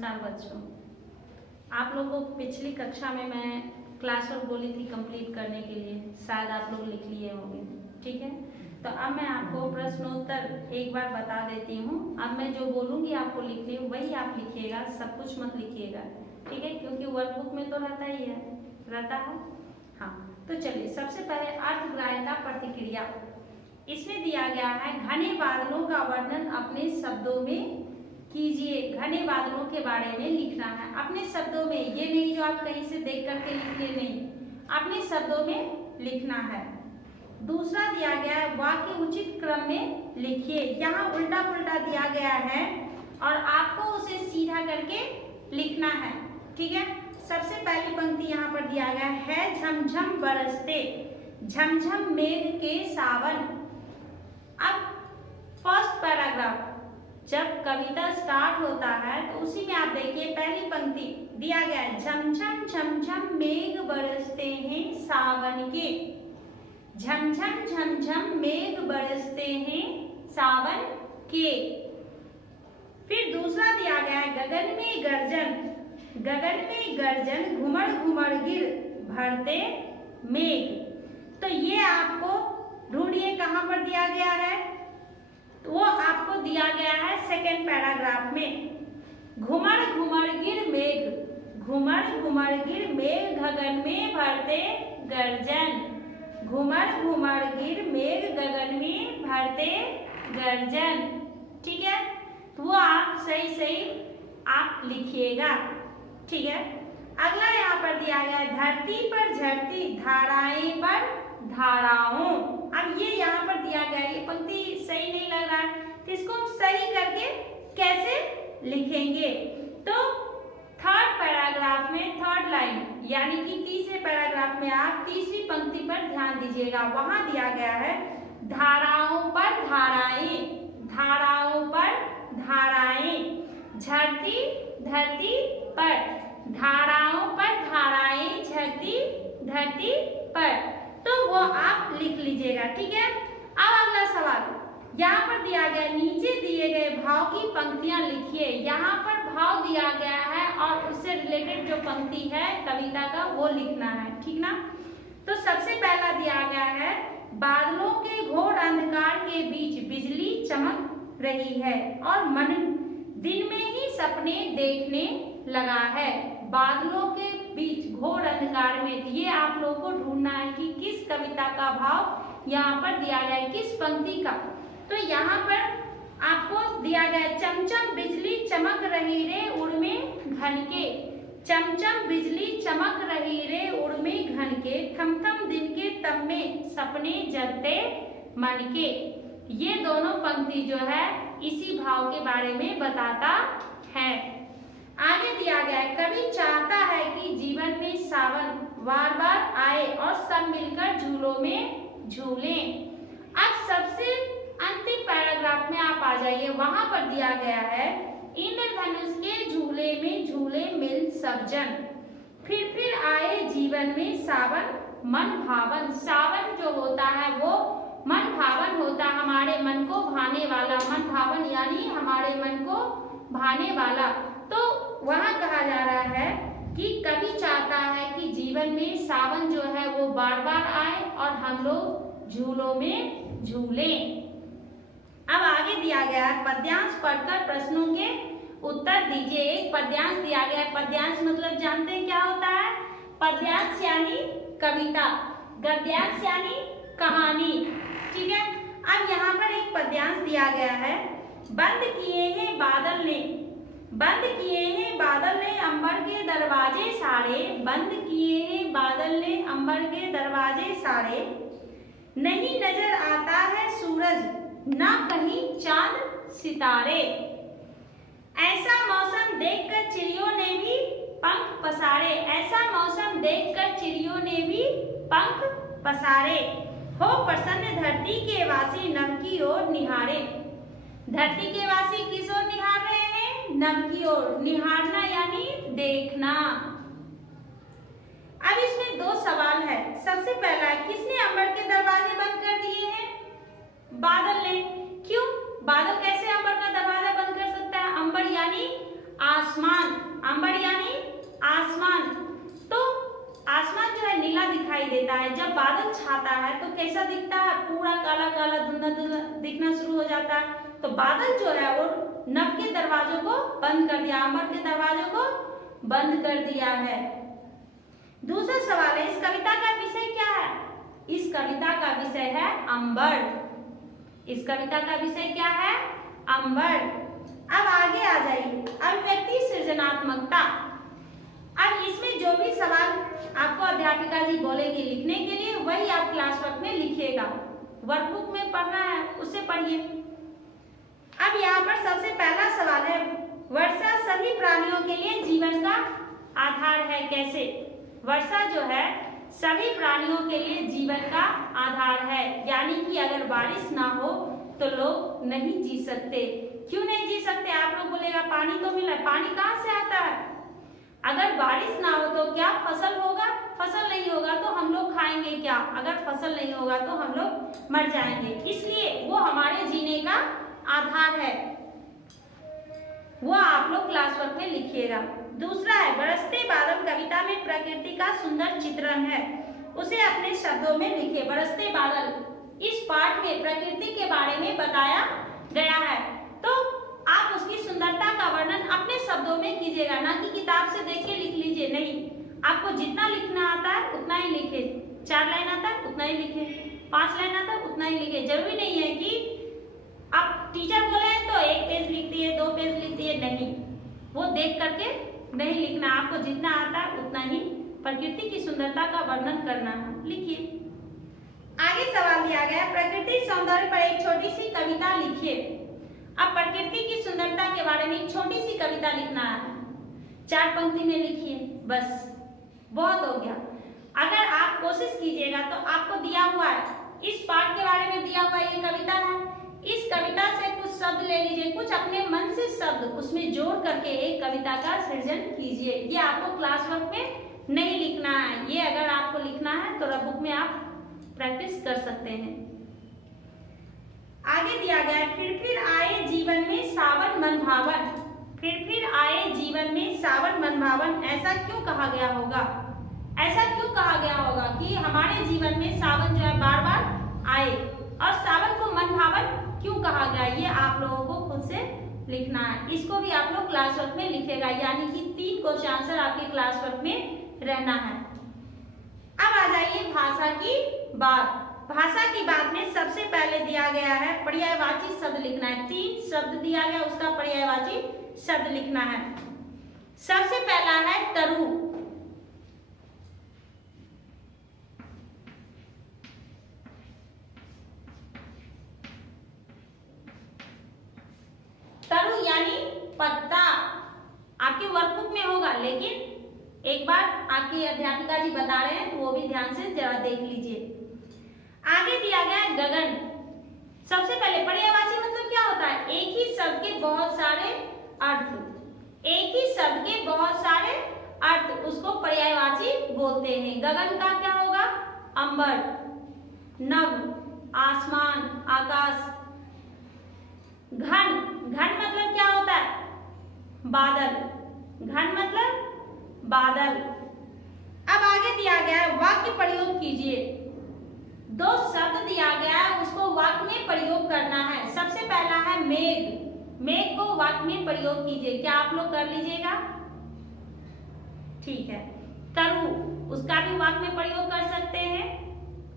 नमस्कार बच्चों, आप लोगों को पिछली कक्षा में मैं क्लास वर्क बोली थी कंप्लीट करने के लिए, शायद आप लोग लिख लिए होंगे। ठीक है, तो अब मैं आपको प्रश्नोत्तर एक बार बता देती हूँ। अब मैं जो बोलूँगी आपको लिखने वही आप लिखिएगा, सब कुछ मत लिखिएगा। ठीक है, क्योंकि वर्कबुक में तो रहता ही है, रहता है। हाँ, तो चलिए सबसे पहले अर्धग्राह्यता प्रतिक्रिया। इसमें दिया गया है घने बादलों का वर्णन अपने शब्दों में कीजिए। घने बादलों के बारे में लिखना है अपने शब्दों में, ये नहीं जो आप कहीं से देख करके लिखिए, नहीं, अपने शब्दों में लिखना है। दूसरा दिया गया है वाक्य उचित क्रम में लिखिए। यहाँ उल्टा पुल्टा दिया गया है और आपको उसे सीधा करके लिखना है। ठीक है, सबसे पहली पंक्ति यहाँ पर दिया गया है झमझम बरसते, झमझम मेघ के सावन। अब फर्स्ट पैराग्राफ जब कविता स्टार्ट होता है तो उसी में आप देखिए पहली पंक्ति दिया गया है झमझम झमझम मेघ बरसते हैं सावन के, झमझम झमझम मेघ बरसते हैं सावन के। फिर दूसरा दिया गया है गगन में गर्जन, गगन में गर्जन घुमड़ घुमड़ गिर भरते मेघ। तो ये आपको ढूंढिए कहाँ पर दिया गया है, तो वो आपको दिया गया है सेकेंड पैराग्राफ में। घुमड़ घुमड़ गिर मेघ, घुमड़ घुमड़ गिर मेघ गगन में भरते गर्जन, घुमड़ घुमड़ गिर मेघ गगन में भरते गर्जन। ठीक है, तो वो आप सही सही आप लिखिएगा। ठीक है, अगला यहाँ पर दिया गया है धरती पर झरती धाराएं पर धाराओं। अब ये यहाँ पर दिया गया है, ये पंक्ति सही नहीं लग रहा है, तो इसको हम सही करके कैसे लिखेंगे। तो थर्ड पैराग्राफ में थर्ड लाइन यानी कि तीसरे पैराग्राफ में आप तीसरी पंक्ति पर ध्यान दीजिएगा। वहां दिया गया है धाराओं पर धाराएं, धाराओं पर धाराएं, झरती धरती पर, धाराओं पर धाराएं झरती धरती पर। तो वो आप लिख लीजिएगा। ठीक है, अब अगला सवाल यहाँ पर दिया गया नीचे दिए गए भाव की पंक्तियां लिखिए। यहाँ पर भाव दिया गया है और उससे रिलेटेड जो पंक्ति है कविता का वो लिखना है। ठीक ना, तो सबसे पहला दिया गया है बादलों के घोर अंधकार के बीच बिजली चमक रही है और मन दिन में ही सपने देखने लगा है। बादलों के बीच घोर अंधकार में, ये आप लोगों को ढूंढना है कि किस कविता का भाव यहाँ पर दिया गया है, किस पंक्ति का। तो यहाँ पर आपको दिया गया है चमचम बिजली चमक रही रे उड़ में घन के, चमचम बिजली चमक रही रे उड़ में घन के, थम थम दिन के तब में सपने जगते मन के। ये दोनों पंक्ति जो है इसी भाव के बारे में बताता है। आगे दिया गया है कवि चाहता है कि जीवन में सावन बार बार आए और सब मिलकर झूलों में झूलें। अब सबसे अंतिम पैराग्राफ में आप आ जाइए, वहां पर दिया गया है इंद्रधनुष के झूले में झूले मिल सब जन, फिर आए जीवन में सावन मन भावन। सावन जो होता है वो मन भावन होता है, हमारे मन को भाने वाला, मन भावन यानी हमारे मन को भाने वाला। तो वहाँ कहा जा रहा है कि कवि चाहता है कि जीवन में सावन जो है वो बार बार आए और हम लोग झूलों में झूलें। अब आगे दिया गया है पद्यांश पढ़कर प्रश्नों के उत्तर दीजिए। एक पद्यांश दिया गया है, पद्यांश मतलब जानते हैं क्या होता है, पद्यांश यानी कविता, गद्यांश यानी कहानी। ठीक है, अब यहाँ पर एक पद्यांश दिया गया है बंद किए हैं बादल ने, बंद किए हैं बादल ने अंबर के दरवाजे सारे, बंद किए हैं बादल ने अंबर के दरवाजे सारे, नहीं नजर आता है सूरज ना कहीं चांद सितारे, ऐसा मौसम देखकर चिड़ियों ने भी पंख पसारे, ऐसा मौसम देखकर चिड़ियों ने भी पंख पसारे, हो प्रसन्न धरती के वासी नभ की ओर निहारे। धरती के वासी किस ओर निहार रहे हैं, नभ की ओर। निहारना यानी देखना। अब इसमें दो सवाल है। सबसे पहला है किसने अंबर के दरवाजे बंद कर दिए हैं, बादल ने। क्यों, बादल कैसे अंबर का दरवाजा बंद कर सकता है, अंबर यानी आसमान, है तो कैसा दिखता है, पूरा काला काला धुंधला दिखना शुरू हो जाता है। तो बादल जो है वो नभ के दरवाजों को बंद कर दिया, अंबर के दरवाजों को बंद कर दिया है। दूसरा सवाल है, इस कविता का विषय क्या है? इस कविता का विषय है अंबर। इस कविता का विषय क्या है? अंबर। अब आगे आ जाइए, अभिव्यक्ति सृजनात्मकता। अब इसमें जो भी सवाल आपको अध्यापिका जी बोलेगी लिखने के लिए, वही आप क्लास वर्क में लिखिएगा। वर्कबुक में पढ़ना है उससे पढ़िए। अब यहाँ पर सबसे पहला सवाल है, वर्षा सभी प्राणियों के लिए जीवन का आधार है, कैसे? वर्षा जो है सभी प्राणियों के लिए जीवन का आधार है, यानी कि अगर बारिश ना हो तो लोग नहीं जी सकते। क्यों नहीं जी सकते? आप लोग बोलेगा पानी तो मिला, पानी कहाँ से आता है? अगर बारिश ना हो तो क्या फसल होगा? फसल नहीं होगा तो हम लोग खाएंगे क्या? अगर फसल नहीं होगा तो हम लोग मर जाएंगे। इसलिए वो हमारे जीने का आधार है, वो आप लोग क्लास वर्क में लिखिएगा। दूसरा है, बरसते बादल कविता में प्रकृति का सुंदर चित्रण है, उसे अपने शब्दों में लिखिए। बरसते बादल इस पाठ में प्रकृति के बारे में बताया गया है, तो आप उसकी सुंदरता का वर्णन अपने शब्दों में कीजिएगा, ना कि किताब से देख के लिख लीजिए। नहीं, आपको जितना लिखना आता है उतना ही लिखे। 4 लाइन आता है उतना ही लिखे, 5 लाइन आता है उतना ही लिखे। जरूरी नहीं है कि आप टीचर बोले हैं तो 1 पेज लिख दिए, 2 पेज लिख दिए, नहीं, वो देख करके नहीं लिखना। आपको जितना आता है उतना ही प्रकृति की सुंदरता का वर्णन करना है, लिखिए। आगे सवाल दिया गया, प्रकृति सौंदर्य पर एक छोटी सी कविता लिखिए। अब प्रकृति की सुंदरता के बारे में एक छोटी सी कविता लिखना है, 4 पंक्ति में लिखिए, बस बहुत हो गया। अगर आप कोशिश कीजिएगा तो आपको दिया हुआ है, इस पाठ के बारे में दिया हुआ ये कविता है, इस कविता से कुछ शब्द ले लीजिए, कुछ अपने मन से शब्द उसमें जोड़ करके एक कविता का सृजन कीजिए। ये आपको क्लास वर्क में नहीं लिखना है, ये अगर आपको लिखना है तो रफ में आप प्रैक्टिस कर सकते हैं। आगे दिया गया, फिर आए जीवन में सावन मन भावन। फिर आए जीवन में सावन मन भावन, ऐसा क्यों कहा गया होगा? ऐसा क्यों कहा गया होगा कि हमारे जीवन में सावन जो है बार बार आए, और सावन को मन भावन क्यों कहा गया? ये आप लोगों को खुद से लिखना है। इसको भी आप लोग क्लास वर्क में लिखेगा, यानी कि 3 क्वेश्चन आंसर आपके क्लास वर्क में रहना है। अब आ जाइए भाषा की बात। भाषा की बात में सबसे पहले दिया गया है पर्यायवाची शब्द लिखना है। 3 शब्द दिया गया, उसका पर्यायवाची शब्द लिखना है। सबसे पहला है तरु। तरु यानी पत्ता, आपके वर्कबुक में होगा, लेकिन एक बार आपकी अध्यापिका जी बता रहे हैं तो वो भी ध्यान से जरा देख लीजिए। आगे दिया गया है गगन। सबसे पहले पर्यायवाची मतलब क्या होता है? एक ही शब्द के बहुत सारे अर्थ, एक ही शब्द के बहुत सारे अर्थ, उसको पर्यायवाची बोलते हैं। गगन का क्या होगा? अंबर, नभ, आसमान, आकाश। घन, घन मतलब क्या होता है? बादल, घन मतलब बादल। अब आगे दिया गया है वाक्य प्रयोग कीजिए। 2 शब्द दिया गया है, उसको वाक्य में प्रयोग करना है। सबसे पहला है मेघ। मेघ को वाक्य में प्रयोग कीजिए। क्या आप लोग कर लीजिएगा? ठीक है। तरु, उसका भी वाक्य में प्रयोग कर सकते हैं,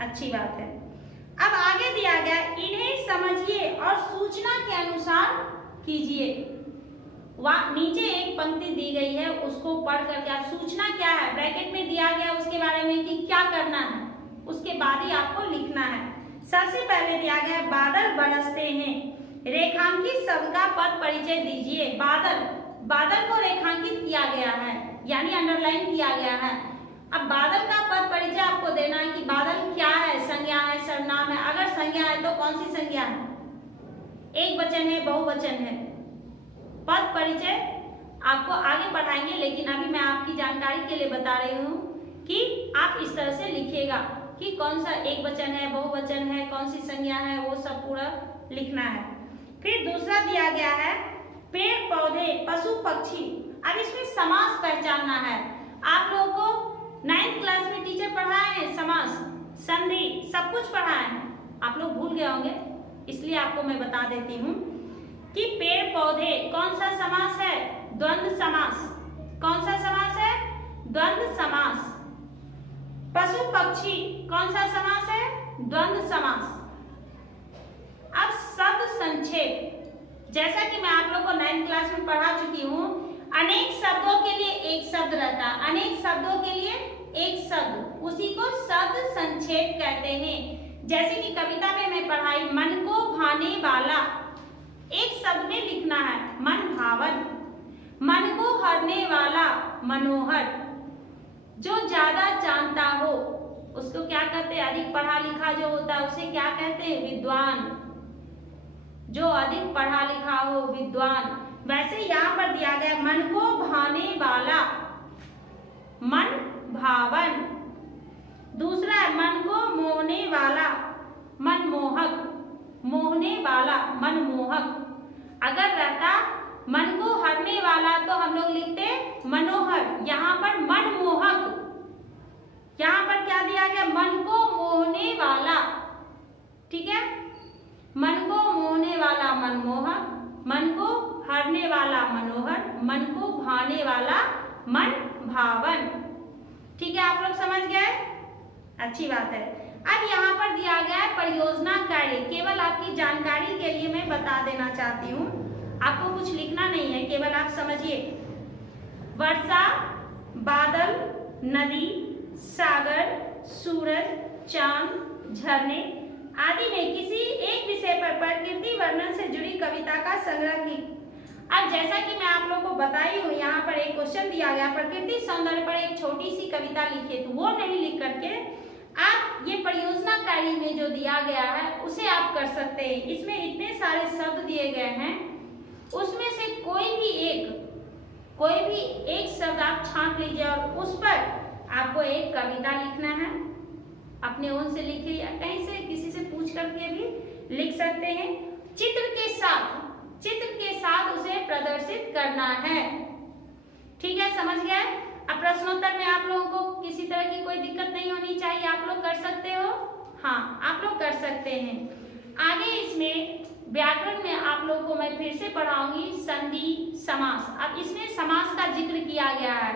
अच्छी बात है। अब आगे दिया गया, इन्हें समझिए और सूचना के अनुसार कीजिए। नीचे एक पंक्ति दी गई है, उसको पढ़ करके आप सूचना क्या है ब्रैकेट में दिया गया उसके बारे में कि क्या करना है, उसके बाद ही आपको लिखना है। सबसे पहले दिया गया बादल बरसते हैं, रेखांकित शब्द का पद परिचय दीजिए। बादल, बादल को रेखांकित किया गया है, यानी अंडरलाइन किया गया है। अब बादल का पद परिचय आपको देना है कि बादल क्या है, संज्ञा है, सर्वनाम है। अगर संज्ञा है तो कौन सी संज्ञा है? एक वचन है, बहुवचन है। पद परिचय आपको आगे पढ़ाएंगे, लेकिन अभी मैं आपकी जानकारी के लिए बता रही हूँ कि आप इस तरह से लिखिएगा कि कौन सा एक वचन है, बहुवचन है, कौन सी संज्ञा है, वो सब पूरा लिखना है। फिर दूसरा दिया गया है पेड़ पौधे, पशु पक्षी। अब इसमें समास पहचानना है। आप लोगों को 9th क्लास में टीचर पढ़ाए हैं समास, संधि, सब कुछ भूल गए होंगे, इसलिए आपको मैं बता देती हूँ कि पेड़ पौधे कौन सा समास है? द्वंद्व समास। कौन सा समास है? द्वंद्व समास। पशु पक्षी कौन सा समास है? द्वंद्व समास। अब शब्द संक्षेप, जैसा कि मैं आप लोग को 9th क्लास में पढ़ा चुकी हूँ, अनेक शब्दों के लिए एक शब्द रहता है, अनेक शब्दों के लिए एक शब्द, उसी को शब्द संक्षेप कहते हैं। जैसे कि कविता में मैं पढ़ाई, मन को भाने वाला, एक शब्द में लिखना है मन भावन। मन को हरने वाला मनोहर। जो ज्यादा जानता हो उसको क्या कहते हैं? अधिक पढ़ा लिखा जो होता है उसे क्या कहते हैं? विद्वान। जो अधिक पढ़ा लिखा हो विद्वान। वैसे यहाँ पर दिया गया मन को भाने वाला मन भावन। दूसरा है मन को मोहने वाला मनमोहक। मोहने वाला मनमोहक। अगर रहता मन को हरने वाला तो हम लोग लिखते मनोहर, यहाँ पर मनमोहक। यहाँ पर क्या दिया गया? मन को मोहने वाला। ठीक है, मन को मोहने वाला मनमोहक, मन को हरने वाला मनोहर, मन को भाने वाला मन भावन। ठीक है, आप लोग समझ गए? अच्छी बात है। अब यहाँ पर दिया गया है परियोजना कार्य। केवल आपकी जानकारी के लिए मैं बता देना चाहती हूँ, आपको कुछ लिखना नहीं है, केवल आप समझिए। वर्षा, बादल, नदी, सागर, सूरज, चांद, झरने आदि में किसी एक विषय पर प्रकृति वर्णन से जुड़ी कविता का संग्रह की। अब जैसा कि मैं आप लोगों को बताई हूँ, यहाँ पर एक क्वेश्चन दिया गया, प्रकृति सौंदर्य पर एक छोटी सी कविता लिखिए। तो वो नहीं लिख करके आप ये परियोजना कार्य में जो दिया गया है उसे आप कर सकते हैं। इसमें इतने सारे शब्द दिए गए हैं, उसमें से कोई भी एक शब्द आप छांट लीजिए और उस पर आपको एक कविता लिखना है। अपने ओन से लिखिए या कहीं से किसी से पूछ करके भी लिख सकते हैं। चित्र के साथ उसे प्रदर्शित करना है। ठीक है, समझ गए? अब प्रश्नोत्तर में आप लोगों को किसी तरह की कोई दिक्कत नहीं होनी चाहिए, आप लोग कर सकते हो। हाँ, आप लोग कर सकते हैं। आगे इसमें व्याकरण में आप लोगों को मैं फिर से पढ़ाऊंगी संधि समास। अब इसमें समास का जिक्र किया गया है,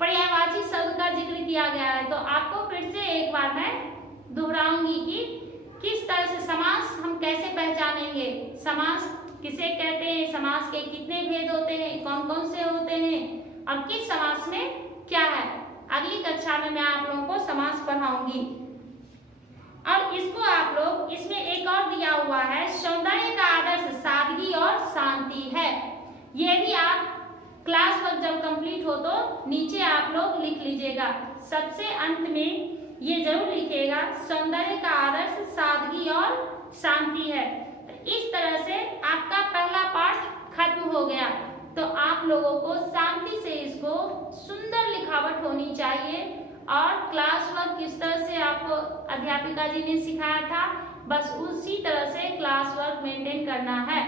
पर्यायवाची शब्द का जिक्र किया गया है। तो आपको फिर से एक बार मैं दोहराऊंगी कि किस तरह से समास हम कैसे पहचानेंगे, समास किसे कहते हैं, समास के कितने भेद होते हैं, कौन कौन से होते हैं और किस समास में क्या है। अगली कक्षा में मैं आप लोगों को समास पढ़ाऊंगी। और इसको आप लोग, इसमें एक और दिया हुआ है, सौंदर्य का आदर्श सादगी और शांति है। ये भी आप क्लास वर्क जब कंप्लीट हो तो नीचे आप लोग लिख लीजिएगा। सबसे अंत में ये जरूर लिखिएगा, सौंदर्य का आदर्श सादगी और शांति है। तो इस तरह से आपका पहला पाठ खत्म हो गया। तो आप लोगों को शांति से इसको सुंदर लिखावट होनी चाहिए और क्लास वर्क किस तरह से आपको अध्यापिका जी ने सिखाया था, बस उसी तरह से क्लास वर्क मेंटेन करना है।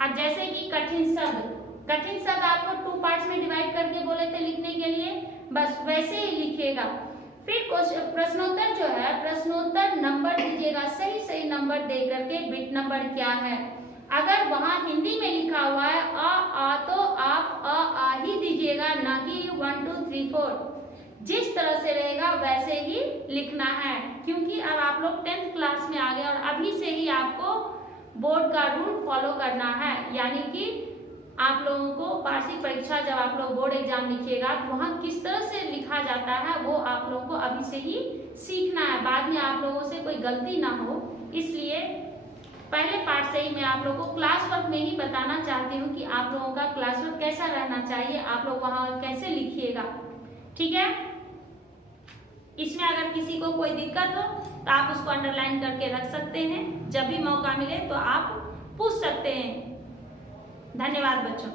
अब जैसे कि कठिन शब्द आपको 2 पार्ट्स में डिवाइड करके बोले थे लिखने के लिए, बस वैसे ही लिखिएगा। फिर प्रश्नोत्तर जो है, प्रश्नोत्तर नंबर दीजिएगा, सही नंबर दे करके बिट नंबर क्या है। अगर वहां हिंदी में लिखा हुआ है आ तो आप आ ही दीजिएगा, ना कि 1 2 3 4। जिस तरह से रहेगा वैसे ही लिखना है, क्योंकि अब आप लोग 10th क्लास में आ गए और अभी से ही आपको बोर्ड का रूल फॉलो करना है। यानी कि आप लोगों को वार्षिक परीक्षा जब आप लोग बोर्ड एग्जाम लिखिएगा तो वहाँ किस तरह से लिखा जाता है वो आप लोगों को अभी से ही सीखना है, बाद में आप लोगों से कोई गलती ना हो। इसलिए पहले पार्ट से ही मैं आप लोगों को क्लास वर्क में ही बताना चाहती हूँ कि आप लोगों का क्लास वर्क कैसा रहना चाहिए, आप लोग वहाँ कैसे लिखिएगा। ठीक है, इसमें अगर किसी को कोई दिक्कत हो तो आप उसको अंडरलाइन करके रख सकते हैं, जब भी मौका मिले तो आप पूछ सकते हैं। धन्यवाद बच्चों।